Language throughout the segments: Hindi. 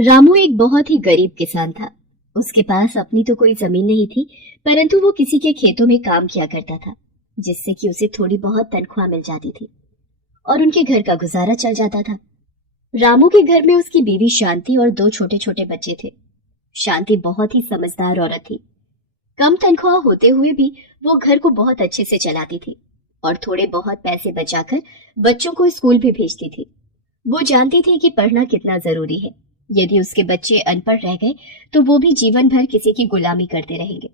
रामू एक बहुत ही गरीब किसान था। उसके पास अपनी तो कोई जमीन नहीं थी, परंतु वो किसी के खेतों में काम किया करता था, जिससे कि उसे थोड़ी बहुत तनख्वाह मिल जाती थी और उनके घर का गुजारा चल जाता था। रामू के घर में उसकी बीवी शांति और दो छोटे छोटे बच्चे थे। शांति बहुत ही समझदार औरत थी। कम तनख्वाह होते हुए भी वो घर को बहुत अच्छे से चलाती थी और थोड़े बहुत पैसे बचाकर बच्चों को स्कूल भी भेजती थी। वो जानती थी कि पढ़ना कितना जरूरी है। यदि उसके बच्चे अनपढ़ रह गए तो वो भी जीवन भर किसी की गुलामी करते रहेंगे।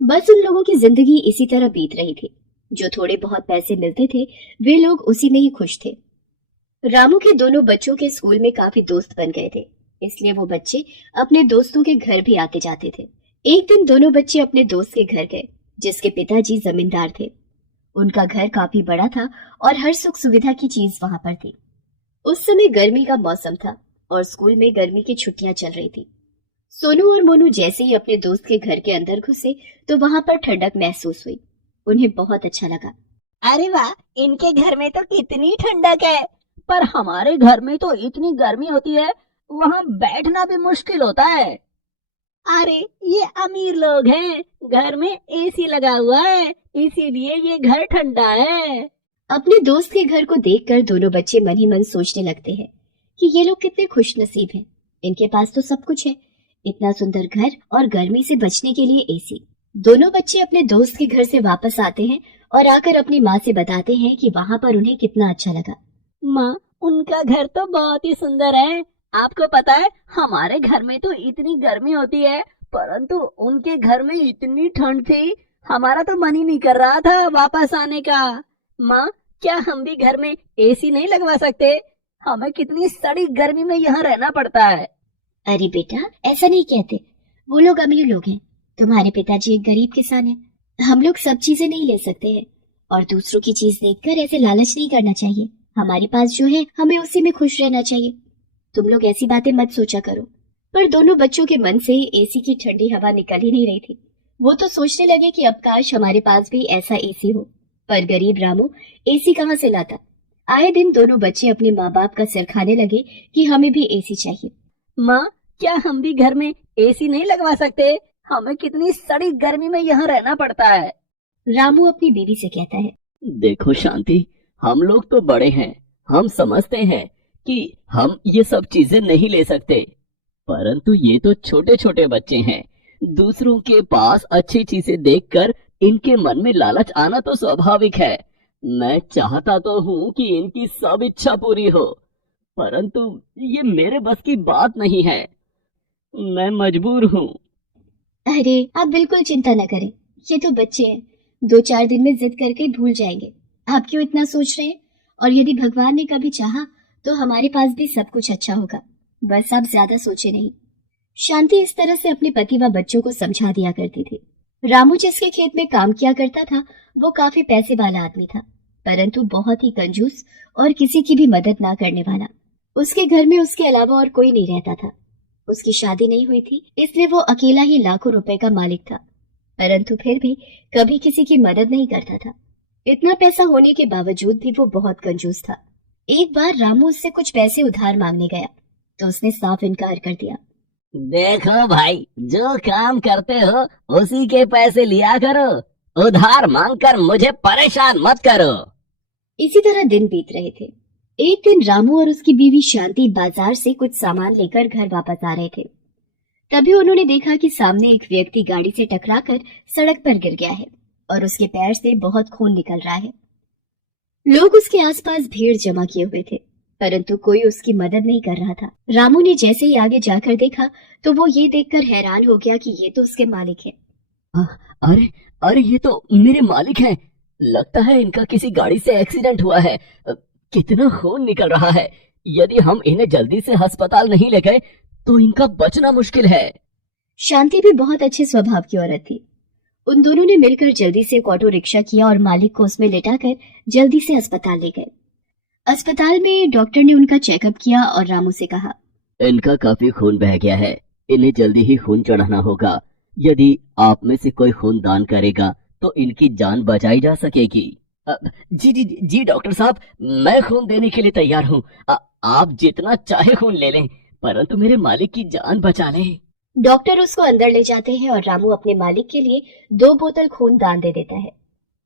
बस उन लोगों की जिंदगी इसी तरह बीत रही थी। जो थोड़े बहुत पैसे मिलते थे वे लोग उसी में ही खुश थे। रामू के दोनों बच्चों के स्कूल में काफी दोस्त बन गए थे, इसलिए वो बच्चे अपने दोस्तों के घर भी आते जाते थे। एक दिन दोनों बच्चे अपने दोस्त के घर गए, जिसके पिताजी जमींदार थे। उनका घर काफी बड़ा था और हर सुख सुविधा की चीज वहां पर थी। उस समय गर्मी का मौसम था और स्कूल में गर्मी की छुट्टियां चल रही थी। सोनू और मोनू जैसे ही अपने दोस्त के घर के अंदर घुसे तो वहां पर ठंडक महसूस हुई। उन्हें बहुत अच्छा लगा। अरे वाह, इनके घर में तो कितनी ठंडक है। पर हमारे घर में तो इतनी गर्मी होती है, वहाँ बैठना भी मुश्किल होता है। अरे ये अमीर लोग हैं, घर में एसी लगा हुआ है, इसीलिए ये घर ठंडा है। अपने दोस्त के घर को देखकर दोनों बच्चे मन ही मन सोचने लगते हैं कि ये लोग कितने खुश नसीब हैं। इनके पास तो सब कुछ है, इतना सुंदर घर और गर्मी से बचने के लिए एसी। दोनों बच्चे अपने दोस्त के घर से वापस आते हैं और आकर अपनी माँ से बताते हैं कि वहाँ पर उन्हें कितना अच्छा लगा। माँ, उनका घर तो बहुत ही सुंदर है। आपको पता है, हमारे घर में तो इतनी गर्मी होती है, परंतु उनके घर में इतनी ठंड थी, हमारा तो मन ही नहीं कर रहा था वापस आने का। माँ, क्या हम भी घर में एसी नहीं लगवा सकते? हमें कितनी सड़ी गर्मी में यहाँ रहना पड़ता है। अरे बेटा, ऐसा नहीं कहते। वो लोग अमीर लोग हैं, तुम्हारे पिताजी एक गरीब किसान हैं। हम लोग सब चीजें नहीं ले सकते हैं और दूसरों की चीज देखकर ऐसे लालच नहीं करना चाहिए। हमारे पास जो है हमें उसी में खुश रहना चाहिए। तुम लोग ऐसी बातें मत सोचा करो। पर दोनों बच्चों के मन से एसी की ठंडी हवा निकल ही नहीं रही थी। वो तो सोचने लगे कि अब काश हमारे पास भी ऐसा एसी हो। पर गरीब रामू एसी कहाँ से लाता। आए दिन दोनों बच्चे अपने माँ बाप का सिर खाने लगे कि हमें भी एसी चाहिए। माँ, क्या हम भी घर में एसी नहीं लगवा सकते? हमें कितनी सड़ी गर्मी में यहाँ रहना पड़ता है। रामू अपनी बीवी से कहता है, देखो शांति, हम लोग तो बड़े हैं, हम समझते हैं कि हम ये सब चीजें नहीं ले सकते, परंतु ये तो छोटे छोटे बच्चे हैं। दूसरों के पास अच्छी चीजें देखकर इनके मन में लालच आना तो स्वाभाविक है। मैं चाहता तो हूँ कि इनकी सब इच्छा पूरी हो, परंतु ये मेरे बस की बात नहीं है। मैं मजबूर हूँ। अरे आप बिल्कुल चिंता न करें, ये तो बच्चे हैं, 2-4 दिन में जिद करके भूल जाएंगे। आप क्यों इतना सोच रहे हैं? और यदि भगवान ने कभी चाहा तो हमारे पास भी सब कुछ अच्छा होगा। बस आप ज्यादा सोचे नहीं। शांति इस तरह से अपने पति व बच्चों को समझा दिया करती थी। रामू जिसके खेत में काम किया करता था वो काफी पैसे वाला आदमी था, परंतु बहुत ही कंजूस और किसी की भी मदद ना करने वाला। उसके घर में उसके अलावा और कोई नहीं रहता था। उसकी शादी नहीं हुई थी, इसलिए वो अकेला ही लाखों रुपए का मालिक था, परंतु फिर भी कभी किसी की मदद नहीं करता था। इतना पैसा होने के बावजूद भी वो बहुत कंजूस था। एक बार रामू उससे कुछ पैसे उधार मांगने गया तो उसने साफ इनकार कर दिया। देखो भाई, जो काम करते हो उसी के पैसे लिया करो, उधार मांगकर मुझे परेशान मत करो। इसी तरह दिन बीत रहे थे। एक दिन रामू और उसकी बीवी शांति बाजार से कुछ सामान लेकर घर वापस आ रहे थे। तभी उन्होंने देखा कि सामने एक व्यक्ति गाड़ी से टकराकर सड़क पर गिर गया है और उसके पैर से बहुत खून निकल रहा है। लोग उसके आसपास भीड़ जमा किए हुए थे, परंतु कोई उसकी मदद नहीं कर रहा था। रामू ने जैसे ही आगे जाकर देखा तो वो ये देखकर हैरान हो गया कि ये तो उसके मालिक है। अरे अरे, ये तो मेरे मालिक हैं। लगता है इनका किसी गाड़ी से एक्सीडेंट हुआ है। कितना खून निकल रहा है। यदि हम इन्हें जल्दी से अस्पताल नहीं ले गए तो इनका बचना मुश्किल है। शांति भी बहुत अच्छे स्वभाव की औरत थी। उन दोनों ने मिलकर जल्दी से एक ऑटो रिक्शा किया और मालिक को उसमें लेटाकर जल्दी से अस्पताल ले गए। अस्पताल में डॉक्टर ने उनका चेकअप किया और रामू से कहा, इनका काफी खून बह गया है, इन्हें जल्दी ही खून चढ़ाना होगा। यदि आप में से कोई खून दान करेगा तो इनकी जान बचाई जा सकेगी। जी जी जी डॉक्टर साहब, मैं खून देने के लिए तैयार हूँ। आप जितना चाहे खून ले लें, परंतु मेरे मालिक की जान बचा ले। डॉक्टर उसको अंदर ले जाते हैं और रामू अपने मालिक के लिए 2 बोतल खून दान दे देता है।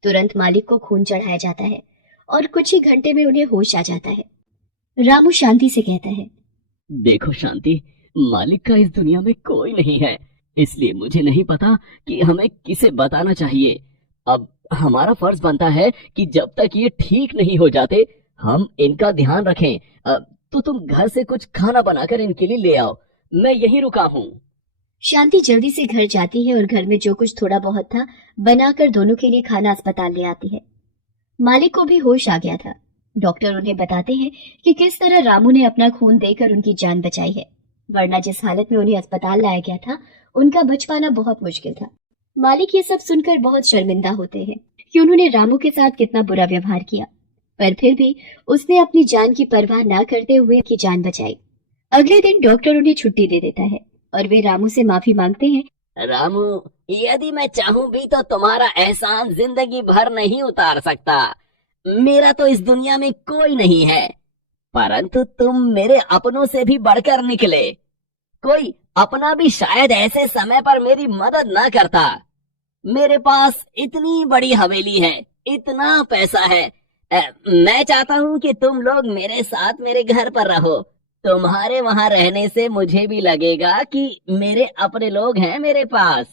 तुरंत मालिक को खून चढ़ाया जाता है और कुछ ही घंटे में उन्हें होश आ जाता है। रामू शांति से कहता है, देखो शांति, मालिक का इस दुनिया में कोई नहीं है, इसलिए मुझे नहीं पता कि हमें किसे बताना चाहिए। अब हमारा फर्ज बनता है कि जब तक ये ठीक नहीं हो जाते हम इनका ध्यान रखें। तो तुम घर से कुछ खाना बनाकर इनके लिए ले आओ, मैं यहीं रुका हूँ। शांति जल्दी से घर जाती है और घर में जो कुछ थोड़ा बहुत था बनाकर दोनों के लिए खाना अस्पताल ले आती है। मालिक को भी होश आ गया था। डॉक्टर उन्हें बताते हैं कि किस तरह रामू ने अपना खून देकर उनकी जान बचाई है, वरना जिस हालत में उन्हें अस्पताल लाया गया था उनका बच पाना बहुत मुश्किल था। मालिक ये सब सुनकर बहुत शर्मिंदा होते हैं कि उन्होंने रामू के साथ कितना बुरा व्यवहार किया, पर फिर भी उसने अपनी जान की परवाह न करते हुए की जान बचाई। अगले दिन डॉक्टर उन्हें छुट्टी दे देता है और वे रामू से माफी मांगते हैं। रामू, यदि मैं चाहूँ भी तो तुम्हारा एहसान जिंदगी भर नहीं उतार सकता। मेरा तो इस दुनिया में कोई नहीं है, परंतु तुम मेरे अपनों से भी बढ़कर निकले। कोई अपना भी शायद ऐसे समय पर मेरी मदद ना करता। मेरे पास इतनी बड़ी हवेली है, इतना पैसा है। मैं चाहता हूँ कि तुम लोग मेरे साथ मेरे घर पर रहो। तुम्हारे वहां रहने से मुझे भी लगेगा कि मेरे अपने लोग हैं मेरे पास।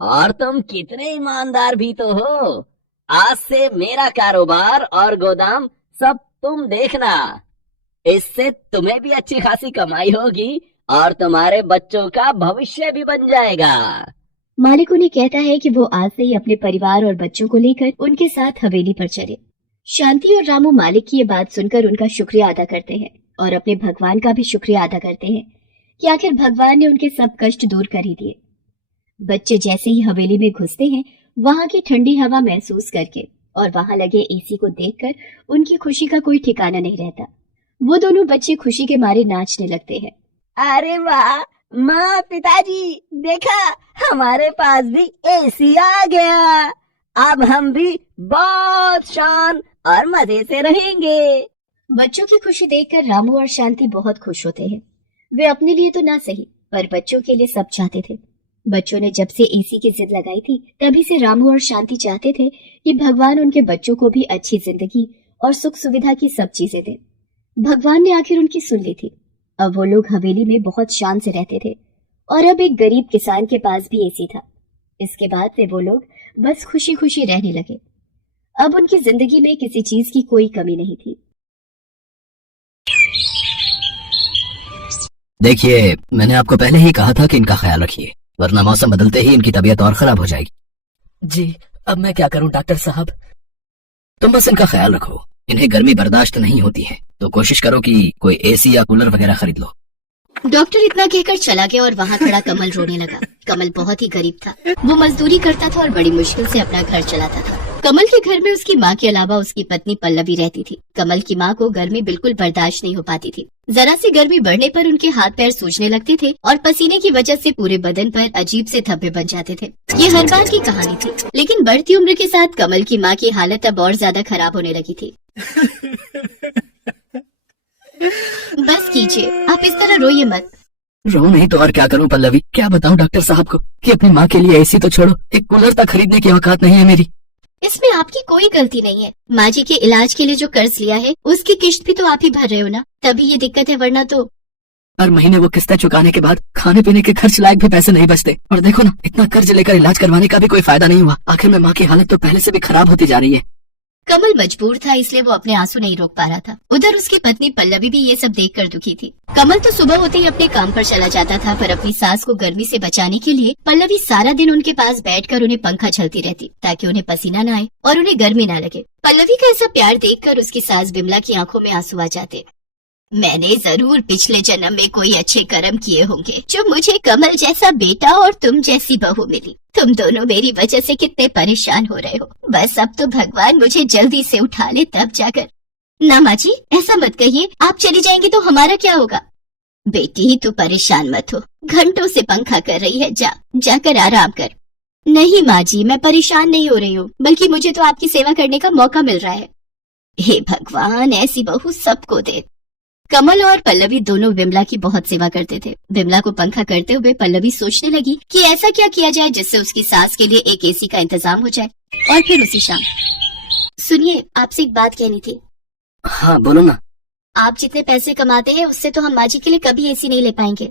और तुम कितने ईमानदार भी तो हो। आज से मेरा कारोबार और गोदाम सब तुम देखना। इससे तुम्हें भी अच्छी खासी कमाई होगी और तुम्हारे बच्चों का भविष्य भी बन जाएगा। मालिक उन्हें कहता है कि वो आज से ही अपने परिवार और बच्चों को लेकर उनके साथ हवेली पर चले। शांति और रामू मालिक की ये बात सुनकर उनका शुक्रिया अदा करते हैं और अपने भगवान का भी शुक्रिया अदा करते हैं कि आखिर भगवान ने उनके सब कष्ट दूर कर ही दिए। बच्चे जैसे ही हवेली में घुसते हैं, वहां की ठंडी हवा महसूस करके और वहां लगे एसी को देखकर उनकी खुशी का कोई ठिकाना नहीं रहता। वो दोनों बच्चे खुशी के मारे नाचने लगते हैं। अरे वाह माँ, पिताजी, देखा हमारे पास भी एसी आ गया। अब हम भी बहुत शान और मजे से रहेंगे। बच्चों की खुशी देखकर रामू और शांति बहुत खुश होते हैं। वे अपने लिए तो ना सही पर बच्चों के लिए सब चाहते थे। बच्चों ने जब से एसी की जिद लगाई थी तभी से रामू और शांति चाहते थे कि भगवान उनके बच्चों को भी अच्छी जिंदगी और सुख सुविधा की सब चीजें दे। भगवान ने आखिर उनकी सुन ली थी। अब वो लोग हवेली में बहुत शान से रहते थे और अब एक गरीब किसान के पास भी एसी था। इसके बाद से वो लोग बस खुशी खुशी रहने लगे। अब उनकी जिंदगी में किसी चीज की कोई कमी नहीं थी। देखिए, मैंने आपको पहले ही कहा था कि इनका ख्याल रखिए, वरना मौसम बदलते ही इनकी तबीयत और खराब हो जाएगी। जी, अब मैं क्या करूं डॉक्टर साहब? तुम बस इनका ख्याल रखो। इन्हें गर्मी बर्दाश्त नहीं होती है, तो कोशिश करो कि कोई एसी या कूलर वगैरह खरीद लो। डॉक्टर इतना कहकर चला गया और वहाँ खड़ा कमल रोने लगा। कमल बहुत ही गरीब था। वो मजदूरी करता था और बड़ी मुश्किल से अपना घर चलाता था। कमल के घर में उसकी माँ के अलावा उसकी पत्नी पल्लवी रहती थी। कमल की माँ को गर्मी बिल्कुल बर्दाश्त नहीं हो पाती थी। जरा सी गर्मी बढ़ने पर उनके हाथ पैर सूजने लगते थे और पसीने की वजह से पूरे बदन पर अजीब से धब्बे बन जाते थे। ये हर बार की कहानी थी, लेकिन बढ़ती उम्र के साथ कमल की माँ की हालत अब और ज्यादा खराब होने लगी थी। बस कीजिए, आप इस तरह रोइए मत। रो नहीं तो और क्या करूं पल्लवी? क्या बताऊं डॉक्टर साहब को कि अपनी माँ के लिए एसी तो छोड़ो, एक कूलर तक खरीदने की औकात नहीं है मेरी। इसमें आपकी कोई गलती नहीं है। माँ जी के इलाज के लिए जो कर्ज लिया है उसकी किश्त भी तो आप ही भर रहे हो ना, तभी ये दिक्कत है, वरना तो हर महीने वो किस्तें चुकाने के बाद खाने पीने के खर्च लायक भी पैसे नहीं बचते। और देखो ना, इतना कर्ज लेकर इलाज करवाने का भी कोई फायदा नहीं हुआ। आखिर में माँ की हालत तो पहले से भी खराब होती जा रही है। कमल मजबूर था, इसलिए वो अपने आंसू नहीं रोक पा रहा था। उधर उसकी पत्नी पल्लवी भी ये सब देखकर दुखी थी। कमल तो सुबह होते ही अपने काम पर चला जाता था, पर अपनी सास को गर्मी से बचाने के लिए पल्लवी सारा दिन उनके पास बैठकर उन्हें पंखा झलती रहती, ताकि उन्हें पसीना न आए और उन्हें गर्मी न लगे। पल्लवी का ऐसा प्यार देखकर उसकी सास बिमला की आंखों में आंसू आ जाते। मैंने जरूर पिछले जन्म में कोई अच्छे कर्म किए होंगे जो मुझे कमल जैसा बेटा और तुम जैसी बहू मिली। तुम दोनों मेरी वजह से कितने परेशान हो रहे हो। बस अब तो भगवान मुझे जल्दी से उठा ले तब जाकर। ना माँ जी, ऐसा मत कहिए, आप चली जाएंगी तो हमारा क्या होगा? बेटी तू परेशान मत हो, घंटों से पंखा कर रही है, जाकर आराम कर। नहीं माँ जी, मैं परेशान नहीं हो रही हूँ, बल्कि मुझे तो आपकी सेवा करने का मौका मिल रहा है। हे भगवान, ऐसी बहू सबको दे। कमल और पल्लवी दोनों विमला की बहुत सेवा करते थे। विमला को पंखा करते हुए पल्लवी सोचने लगी कि ऐसा क्या किया जाए जिससे उसकी सास के लिए एक एसी का इंतजाम हो जाए। और फिर उसी शाम, सुनिए, आपसे एक बात कहनी थी। हाँ बोलो ना। आप जितने पैसे कमाते हैं उससे तो हम माँ जी के लिए कभी एसी नहीं ले पाएंगे।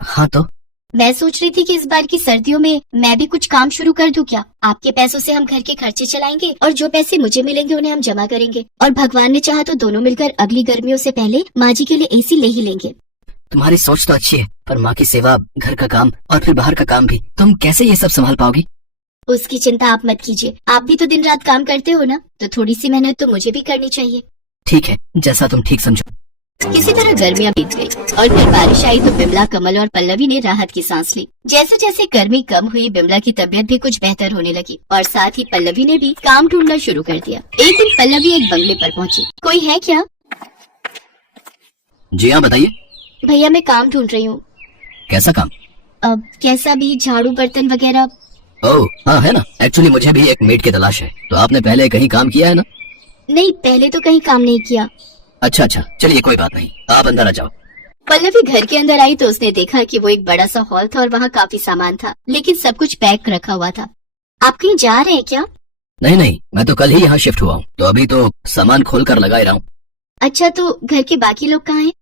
हाँ तो मैं सोच रही थी कि इस बार की सर्दियों में मैं भी कुछ काम शुरू कर दूं क्या? आपके पैसों से हम घर के खर्चे चलाएंगे और जो पैसे मुझे मिलेंगे उन्हें हम जमा करेंगे, और भगवान ने चाहा तो दोनों मिलकर अगली गर्मियों से पहले माँ जी के लिए एसी ले ही लेंगे। तुम्हारी सोच तो अच्छी है, पर माँ की सेवा, घर का काम और फिर बाहर का काम भी, तुम कैसे ये सब संभाल पाओगी? उसकी चिंता आप मत कीजिए, आप भी तो दिन रात काम करते हो ना, तो थोड़ी सी मेहनत तो मुझे भी करनी चाहिए। ठीक है, जैसा तुम ठीक समझो। किसी तरह गर्मियां बीत गई और फिर बारिश आई तो बिमला, कमल और पल्लवी ने राहत की सांस ली। जैसे जैसे गर्मी कम हुई, बिमला की तबीयत भी कुछ बेहतर होने लगी और साथ ही पल्लवी ने भी काम ढूंढना शुरू कर दिया। एक दिन पल्लवी एक बंगले पर पहुंची। कोई है क्या? जी हाँ, बताइए। भैया मैं काम ढूंढ रही हूँ। कैसा काम? अब कैसा भी, झाड़ू बर्तन वगैरह। ओह हाँ, है ना। एक्चुअली मुझे भी एक मेड की तलाश है। तो आपने पहले कहीं काम किया है ना? नहीं, पहले तो कहीं काम नहीं किया। अच्छा अच्छा, चलिए कोई बात नहीं, आप अंदर आ जाओ। पल्लवी घर के अंदर आई तो उसने देखा कि वो एक बड़ा सा हॉल था और वहाँ काफी सामान था, लेकिन सब कुछ पैक रखा हुआ था। आप कहीं जा रहे हैं क्या? नहीं नहीं, मैं तो कल ही यहाँ शिफ्ट हुआ हूँ, तो अभी तो सामान खोल कर लगा ही रहा हूँ। अच्छा, तो घर के बाकी लोग कहाँ हैं?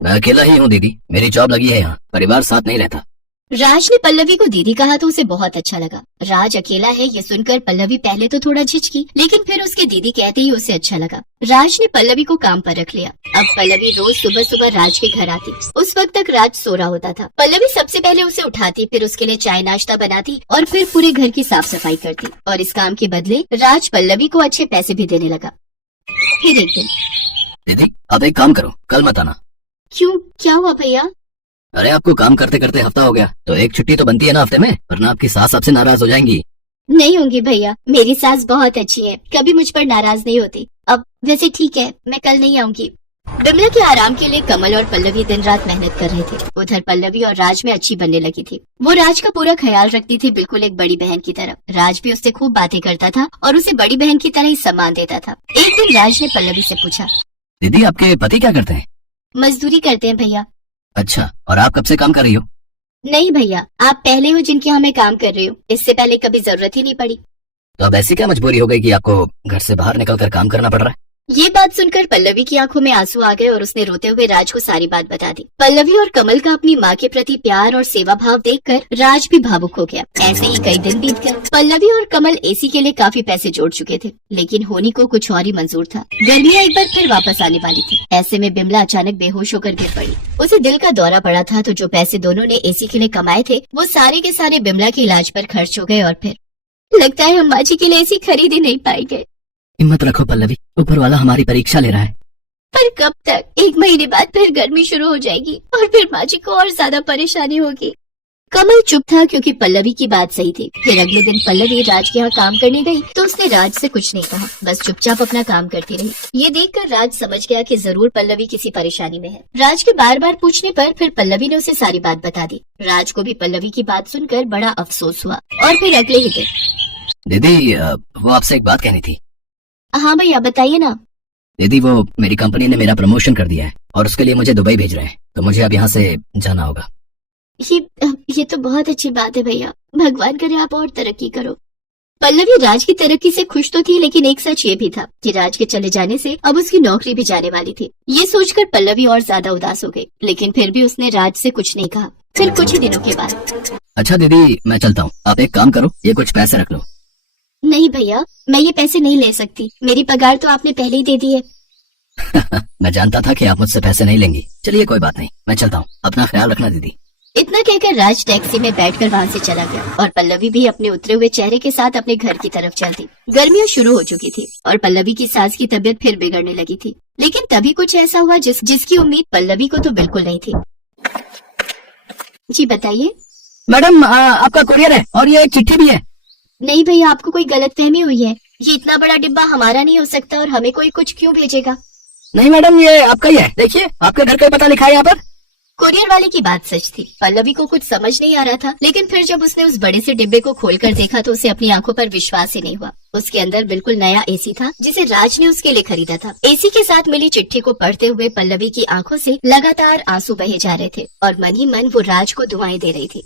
मैं अकेला ही हूँ दीदी, मेरी जॉब लगी है यहाँ, परिवार साथ नहीं रहता। राज ने पल्लवी को दीदी कहा तो उसे बहुत अच्छा लगा। राज अकेला है ये सुनकर पल्लवी पहले तो थोड़ा झिझकी, लेकिन फिर उसके दीदी कहते ही उसे अच्छा लगा। राज ने पल्लवी को काम पर रख लिया। अब पल्लवी रोज सुबह सुबह राज के घर आती। उस वक्त तक राज सो रहा होता था। पल्लवी सबसे पहले उसे उठाती, फिर उसके लिए चाय नाश्ता बनाती और फिर पूरे घर की साफ सफाई करती। और इस काम के बदले राज पल्लवी को अच्छे पैसे भी देने लगा। फिर एक दिन, दीदी अब एक काम करो, कल मत आना। क्यों, क्या हुआ भैया? अरे आपको काम करते करते हफ्ता हो गया, तो एक छुट्टी तो बनती है ना हफ्ते में, वरना आपकी सास आपसे नाराज हो जाएंगी। नहीं होंगी भैया, मेरी सास बहुत अच्छी है, कभी मुझ पर नाराज नहीं होती। अब वैसे ठीक है, मैं कल नहीं आऊंगी। बिमला के आराम के लिए कमल और पल्लवी दिन रात मेहनत कर रहे थे। उधर पल्लवी और राज में अच्छी बनने लगी थी। वो राज का पूरा ख्याल रखती थी, बिल्कुल एक बड़ी बहन की तरह। राज भी उससे खूब बातें करता था और उसे बड़ी बहन की तरह ही सम्मान देता था। एक दिन राज ने पल्लवी से पूछा, दीदी आपके पति क्या करते हैं? मजदूरी करते हैं भैया। अच्छा, और आप कब से काम कर रही हो? नहीं भैया, आप पहले हो जिनके यहाँ मैं काम कर रही हूँ, इससे पहले कभी जरूरत ही नहीं पड़ी। तो अब ऐसी क्या मजबूरी हो गई कि आपको घर से बाहर निकलकर काम करना पड़ रहा है? ये बात सुनकर पल्लवी की आंखों में आंसू आ गए और उसने रोते हुए राज को सारी बात बता दी। पल्लवी और कमल का अपनी माँ के प्रति प्यार और सेवा भाव देखकर राज भी भावुक हो गया। ऐसे ही कई दिन बीत गए। पल्लवी और कमल एसी के लिए काफी पैसे जोड़ चुके थे, लेकिन होनी को कुछ और ही मंजूर था। गर्मियाँ एक बार फिर वापस आने वाली थी। ऐसे में बिमला अचानक बेहोश होकर गिर पड़ी। उसे दिल का दौरा पड़ा था, तो जो पैसे दोनों ने एसी के लिए कमाए थे वो सारे के सारे बिमला के इलाज पर खर्च हो गए और फिर लगता है हम माँ जी के लिए एसी खरीद ही नहीं पाएंगे। हिम्मत रखो पल्लवी, ऊपर वाला हमारी परीक्षा ले रहा है। पर कब तक? 1 महीने बाद फिर गर्मी शुरू हो जाएगी और फिर माँ जी को और ज्यादा परेशानी होगी। कमल चुप था क्योंकि पल्लवी की बात सही थी। फिर अगले दिन पल्लवी राज के यहाँ काम करने गई तो उसने राज से कुछ नहीं कहा, बस चुपचाप अपना काम करती रही। ये देखकर राज समझ गया कि जरूर पल्लवी किसी परेशानी में है। राज के बार बार पूछने पर फिर पल्लवी ने उसे सारी बात बता दी। राज को भी पल्लवी की बात सुनकर बड़ा अफसोस हुआ। और फिर अगले ही दिन, दीदी वो आपसे एक बात कहनी थी। हाँ भैया बताइए ना। दीदी वो मेरी कंपनी ने मेरा प्रमोशन कर दिया है और उसके लिए मुझे दुबई भेज रहे हैं, तो मुझे अब यहाँ से जाना होगा। ये तो बहुत अच्छी बात है भैया, भगवान करे आप और तरक्की करो। पल्लवी राज की तरक्की से खुश तो थी, लेकिन एक सच ये भी था कि राज के चले जाने से अब उसकी नौकरी भी जाने वाली थी। ये सोचकर पल्लवी और ज्यादा उदास हो गई, लेकिन फिर भी उसने राज से कुछ नहीं कहा। फिर कुछ ही दिनों के बाद, अच्छा दीदी मैं चलता हूँ, आप एक काम करो, ये कुछ पैसे रख लो। नहीं भैया, मैं ये पैसे नहीं ले सकती, मेरी पगार तो आपने पहले ही दे दी है। मैं जानता था कि आप मुझसे पैसे नहीं लेंगी। चलिए कोई बात नहीं, मैं चलता हूँ, अपना ख्याल रखना दीदी। इतना कहकर राज टैक्सी में बैठकर वहाँ से चला गया और पल्लवी भी अपने उतरे हुए चेहरे के साथ अपने घर की तरफ चलती। गर्मियाँ शुरू हो चुकी थी और पल्लवी की सास की तबीयत फिर बिगड़ने लगी थी, लेकिन तभी कुछ ऐसा हुआ जिसकी उम्मीद पल्लवी को तो बिल्कुल नहीं थी। जी बताइए। मैडम आपका कुरियर है और ये एक चिट्ठी भी है। नहीं भैया, आपको कोई गलतफहमी हुई है, ये इतना बड़ा डिब्बा हमारा नहीं हो सकता और हमें कोई कुछ क्यों भेजेगा? नहीं मैडम, ये आपका ही है, देखिए आपके घर का पता लिखा है यहाँ पर। कुरियर वाले की बात सच थी। पल्लवी को कुछ समझ नहीं आ रहा था, लेकिन फिर जब उसने उस बड़े से डिब्बे को खोलकर देखा तो उसे अपनी आंखों पर विश्वास ही नहीं हुआ। उसके अंदर बिल्कुल नया एसी था जिसे राज ने उसके लिए खरीदा था। एसी के साथ मिली चिट्ठी को पढ़ते हुए पल्लवी की आंखों से लगातार आंसू बहे जा रहे थे और मन ही मन वो राज को दुआएं दे रही थी।